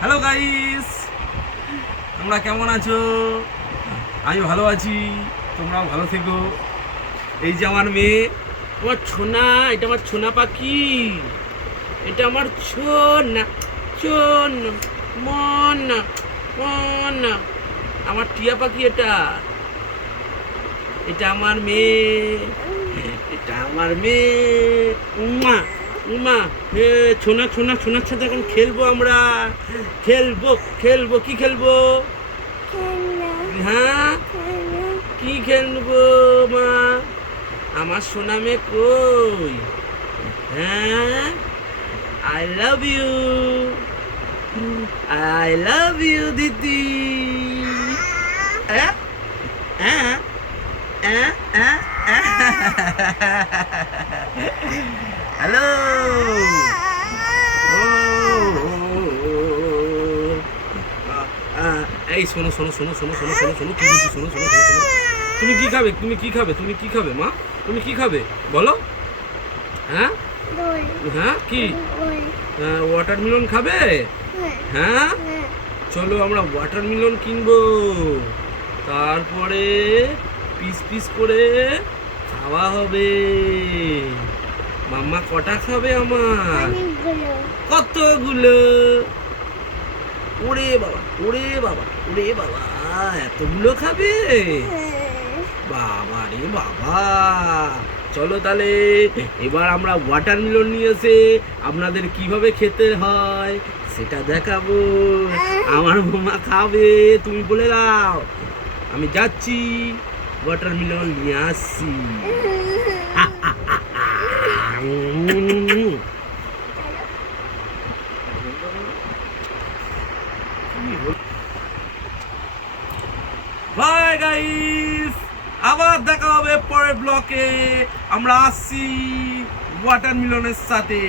Hello guys, তোমরা কেমন আছো? আমি ভালো আছি, তোমরাও ভালো থেকো। এই যে আমার মেয়ে, আমার ছোনা, এটা আমার ছোনা পাখি, এটা আমার ছোনা ছোনা মনা মনা, আমার টিয়া পাখি। এটা এটা আমার মেয়ে, এটা আমার মেয়ে। উমা উমা, হে ছোনা ছোনা, ছোনার সাথে এখন খেলবো আমরা। খেলবো খেলবো, কি খেলবো? হ্যাঁ, কি খেলবো মা? আমার সোনা মেয়ে কই? হ্যাঁ, I love you, I love you দিদি। হ্যালো। এই শোনো শোনো শোনো শোনো শোনো শোনো শোনো, কি বলছি শোনো শোনো শোনো শোনো। তুমি কি খাবে? তুমি কি খাবে? তুমি কি খাবে মা? তুমি কি খাবে বলো? হ্যাঁ হ্যাঁ, কি ওয়াটারমেলন খাবে? হ্যাঁ, চলো আমরা ওয়াটারমেলন কিনবো, তারপরে পিস পিস করে খাওয়া হবে। মাম্মা কটা খাবে আমার? কতগুলো? ওরে বাবা ওরে বাবা ওরে বাবা, এতগুলো খাবে? বাবা রে বাবা। চলো তাহলে এবার আমরা ওয়াটারমেলন নিয়ে এসে আপনাদের কিভাবে খেতে হয় সেটা দেখাবো। আমার মামা খাবে, তুমি বলে দাও। আমি যাচ্ছি, ওয়াটারমেলন নিয়ে আসছি। বাই গাইস, আবার দেখা হবে পরের ব্লকে। আমরা আসছি ওয়াটারমেলনের সাথে।